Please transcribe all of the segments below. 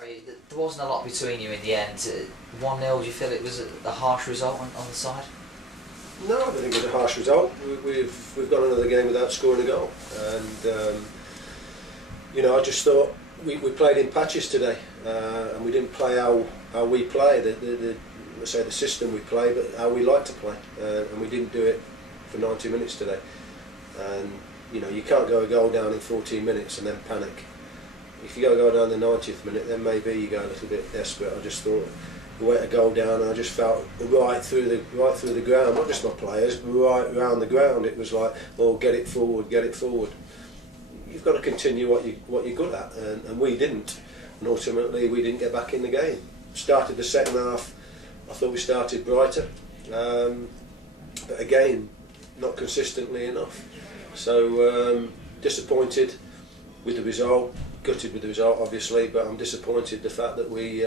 There wasn't a lot between you in the end. 1-0, do you feel it was a harsh result on the side? No, I don't think it was a harsh result. We've got another game without scoring a goal, and I just thought we played in patches today, and we didn't play how we play. Let's say the system we play, but how we like to play, and we didn't do it for 90 minutes today. And you can't go a goal down in 14 minutes and then panic. If you go down the 90th minute, then maybe you go a little bit desperate. I just thought we went a goal down, and I just felt right through the ground, not just my players, but right around the ground. It was like, oh, get it forward, get it forward. You've got to continue what you're good at, and we didn't. And ultimately, we didn't get back in the game. Started the second half, I thought we started brighter, but again, not consistently enough. So disappointed with the result. Gutted with the result, obviously, but I'm disappointed the fact that we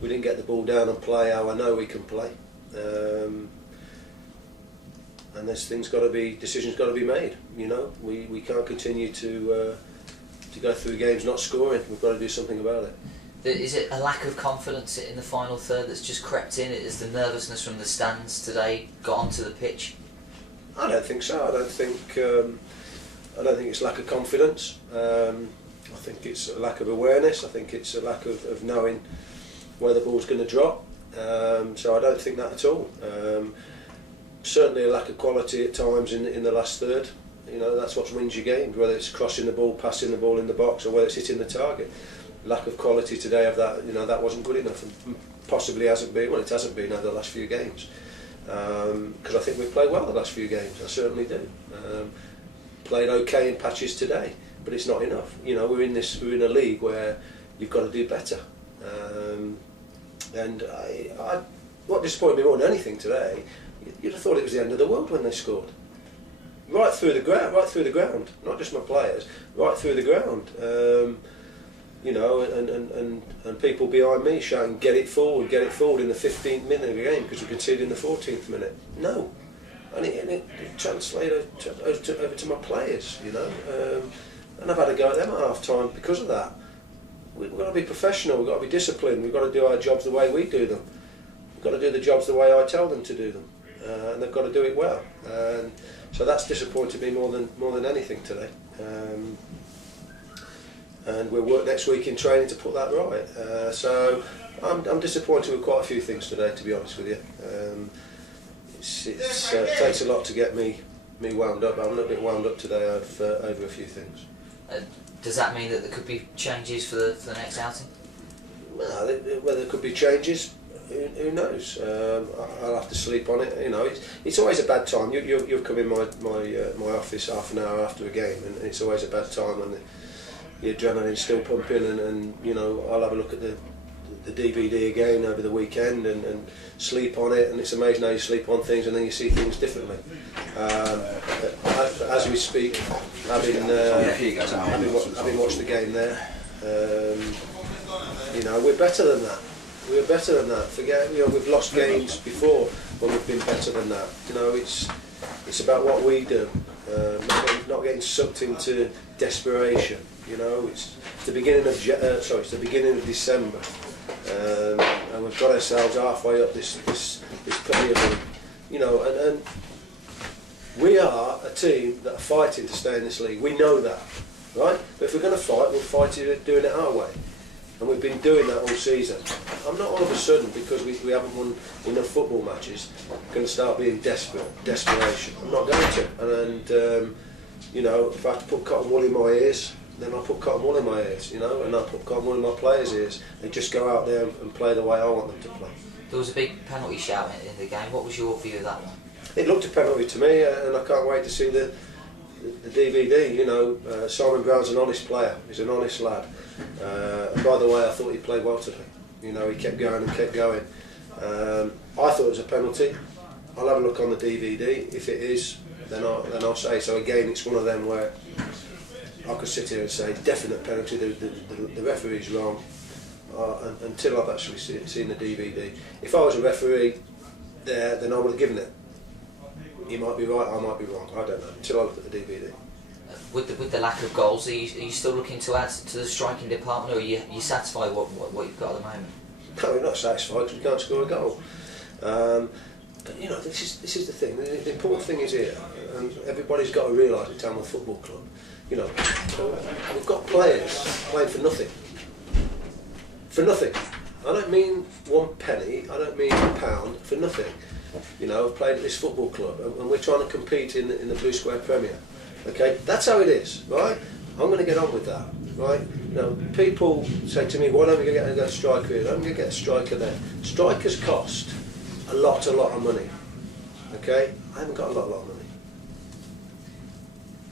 didn't get the ball down and play how I know we can play. And there's decisions got to be made. We can't continue to go through games not scoring. We've got to do something about it. Is it a lack of confidence in the final third that's just crept in? Is the nervousness from the stands today got onto the pitch? I don't think so. I don't think it's lack of confidence. I think it's a lack of awareness. I think it's a lack of knowing where the ball's going to drop. So I don't think that at all. Certainly a lack of quality at times in the last third. That's what wins your games, whether it's crossing the ball, passing the ball in the box, or whether it's hitting the target. Lack of quality today of that, that wasn't good enough, and possibly hasn't been. Well, it hasn't been over the last few games. Because I think we've played well the last few games. I certainly do. Played okay in patches today, but it's not enough. We're in a league where you've got to do better. And what disappointed me more than anything today, you'd have thought it was the end of the world when they scored. Right through the ground, not just my players, right through the ground. And people behind me shouting, get it forward in the 15th minute of the game because we conceded in the 14th minute. No. And it translated over to my players, and I've had a go at them at half time because of that. We've got to be professional, we've got to be disciplined, we've got to do our jobs the way we do them. We've got to do the jobs the way I tell them to do them, and they've got to do it well. And so that's disappointed me more than anything today. And we'll work next week in training to put that right. So I'm disappointed with quite a few things today, to be honest with you. It takes a lot to get me wound up. I'm a little bit wound up today over a few things. Does that mean that there could be changes for the next outing? Well, whether there could be changes, who knows? I'll have to sleep on it. It's always a bad time. You've come in my office half an hour after a game, and it's always a bad time when the adrenaline's still pumping, and I'll have a look at the DVD again over the weekend and sleep on it, and it's amazing how you sleep on things and then you see things differently. As we speak, having watched the game there, we're better than that. We're better than that. Forget, we've lost games before when we've been better than that. It's about what we do, not getting sucked into desperation. It's the beginning of December. And we've got ourselves halfway up this pyramid, and we are a team that are fighting to stay in this league. We know that, right? But if we're going to fight, we'll fight it doing it our way, and we've been doing that all season. I'm not all of a sudden, because we haven't won enough football matches, going to start being desperation. I'm not going to, and if I have to put cotton wool in my ears, then I'll put cotton wool in my ears, and I'll put cotton wool in my players' ears. They just go out there and play the way I want them to play. There was a big penalty shout in the game. What was your view of that one? It looked a penalty to me, and I can't wait to see the DVD. Simon Brown's an honest player. He's an honest lad. And by the way, I thought he played well today. He kept going and kept going. I thought it was a penalty. I'll have a look on the DVD. If it is, then I'll say. So again, it's one of them where I could sit here and say definite penalty. The referee's wrong. Until I've actually seen the DVD. If I was a referee there, then I would have given it. He might be right, I might be wrong. I don't know until I look at the DVD. with the lack of goals, are you still looking to add to the striking department, or are you satisfied what you've got at the moment? No, we're not satisfied because we can't score a goal. But you know, this is the thing. The important thing is here, and everybody's got to realise at Tamworth Football Club, you know, we've got players playing for nothing. For nothing. I don't mean 1 penny. I don't mean £1 for nothing. You know, I've played at this football club, and we're trying to compete in the Blue Square Premier. Okay, that's how it is, right? I'm going to get on with that, right? You know, people say to me, why don't we get a striker here? Why don't we get a striker there? Strikers cost a lot of money. Okay, I haven't got a lot of money.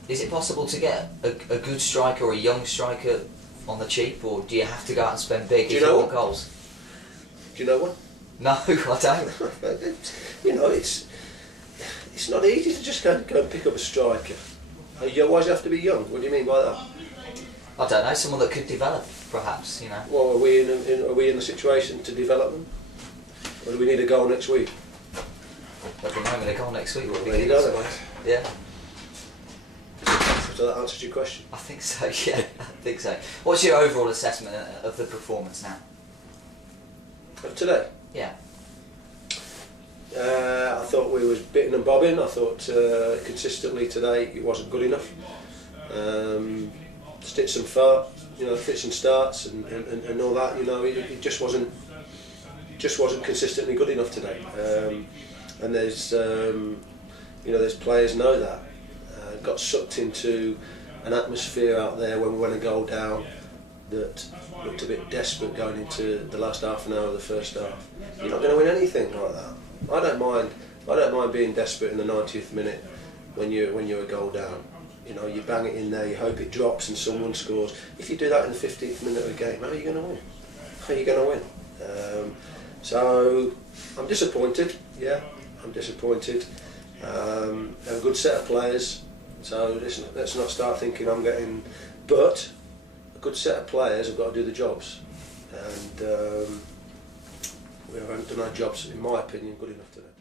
Is it possible to get a good striker or a young striker on the cheap, or do you have to go out and spend big if you want goals? Do you know what? No, I don't. You know, it's not easy to just go and pick up a striker. Why does it have to be young? What do you mean by that? I don't know, someone that could develop, perhaps, you know. Well, are we in the situation to develop them? Or do we need a goal next week? At the moment, a goal next week would be There you good. go. Yeah. So that answers your question? I think so, yeah, I think so. What's your overall assessment of the performance now? Of today? Yeah. I thought we was bitting and bobbing. I thought consistently today it wasn't good enough. Stits and fart, you know, fits and starts and all that. You know, it just wasn't consistently good enough today. And there's you know, there's players know that. Got sucked into an atmosphere out there when we went a goal down that looked a bit desperate going into the last half an hour of the first half. You're not going to win anything like that. I don't mind being desperate in the 90th minute when you're a goal down. You know, you bang it in there, you hope it drops and someone scores. If you do that in the 15th minute of the game, how are you going to win? How are you going to win? So I'm disappointed. Yeah, I'm disappointed. A good set of players. So let's not start thinking I'm getting. But a good set of players have got to do the jobs, and we haven't done our jobs, in my opinion, good enough today.